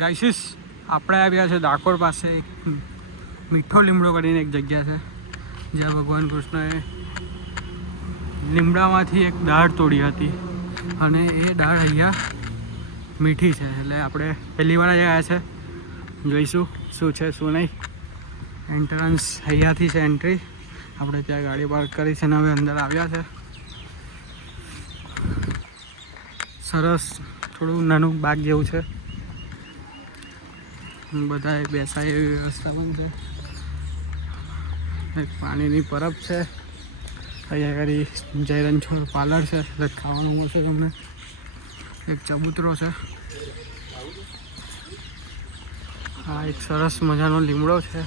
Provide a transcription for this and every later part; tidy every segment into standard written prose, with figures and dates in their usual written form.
ગાઈસીસ આપણે આવ્યા છે ડાકોર પાસે એક મીઠો લીમડો કરીને એક જગ્યા છે જ્યાં ભગવાન કૃષ્ણએ લીમડામાંથી એક ડાળ તોડી હતી અને એ ડાળ અહીંયા મીઠી છે. એટલે આપણે પહેલી વાર આવ્યા છે, જોઈશું શું છે શું નહીં. એન્ટ્રન્સ અહીંયાથી છે એન્ટ્રી. આપણે ત્યાં ગાડી પાર્ક કરી છે અને હવે અંદર આવ્યા છે. સરસ થોડું નાનું બાગ જેવું છે, બધા બેસાય એવી વ્યવસ્થા પણ છે. એક પાણીની પરબ છે, અહીંયા આગળ જય રણછોડ પાર્લર છે એટલે ખાવાનું મળશે તમને. એક ચબૂતરો છે. આ એક સરસ મજાનો લીમડો છે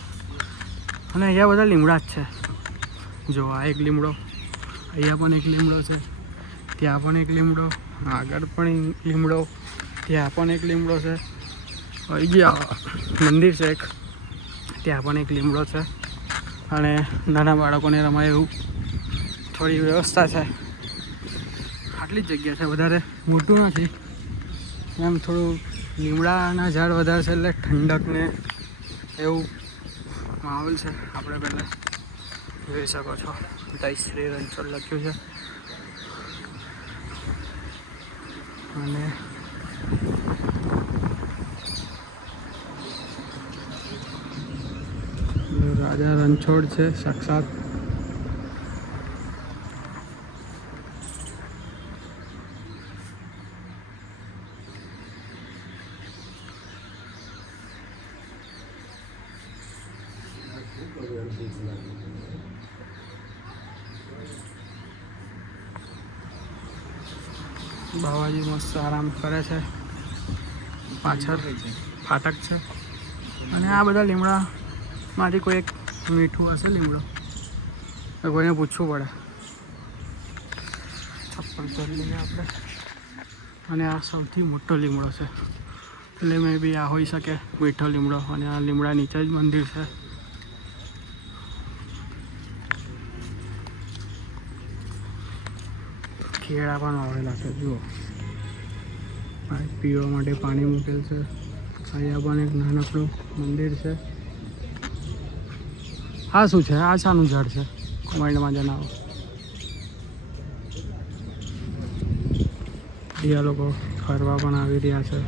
અને અહીંયા બધા લીમડા જ છે. જો આ એક લીમડો, અહીંયા પણ એક લીમડો છે, ત્યાં પણ એક લીમડો, આગળ પણ લીમડો, ત્યાં પણ એક લીમડો છે. અહીંયા મંદિર છે એક, ત્યાં પણ એક લીમડો છે અને નાના બાળકોને રમાય એવું થોડી વ્યવસ્થા છે. આટલી જ જગ્યા છે, વધારે મોટું નથી. એમ થોડું લીમડાના ઝાડ વધારે છે એટલે ઠંડક ને એવું માહોલ છે. આપણે પહેલાં જોઈ શકો છો જય શ્રી રણછોડ લખ્યું છે અને રાજા રણછોડ છે સાક્ષાત. બાવાજી મસ્ત આરામ કરે છે, પાછળ ફાટક છે અને આ બધા લીમડામાંથી કોઈ એક મીઠું હશે લીમડો, કોઈને પૂછવું પડે. ચપ્પલ પહેરી લઈએ આપણે. અને આ સૌથી મોટો લીમડો છે એટલે મે બી આ હોઈ શકે મીઠો લીમડો. અને આ લીમડા નીચે જ મંદિર છે. કેળા પણ આવેલા છે, જુઓ પીવા માટે પાણી મૂકેલ છે. અહીંયા પણ એક નાનકડું મંદિર છે. આ શું છે? આ શાનું ઝાડ છે? કમેન્ટમાં જણાવો. બીજા લોકો ફરવા પણ આવી રહ્યા છે,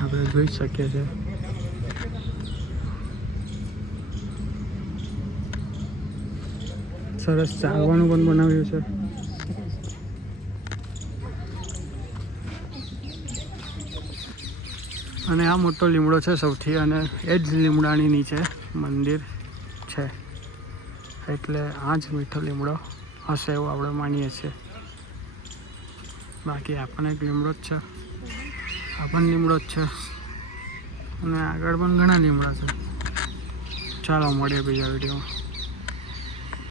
આપણે જોઈ શકીએ છીએ. સરસ ચાલવાનું પણ બનાવ્યું છે. અને આ મોટો લીમડો છે સૌથી, અને એ જ લીમડાની નીચે મંદિર છે એટલે આ જ મીઠો લીમડો હશે એવું આપણે માનીએ છીએ. બાકી આ પણ એક લીમડો જ છે, આ પણ લીમડો જ છે અને આગળ પણ ઘણા લીમડા છે. ચાલો મળીએ બીજા વિડીયોમાં.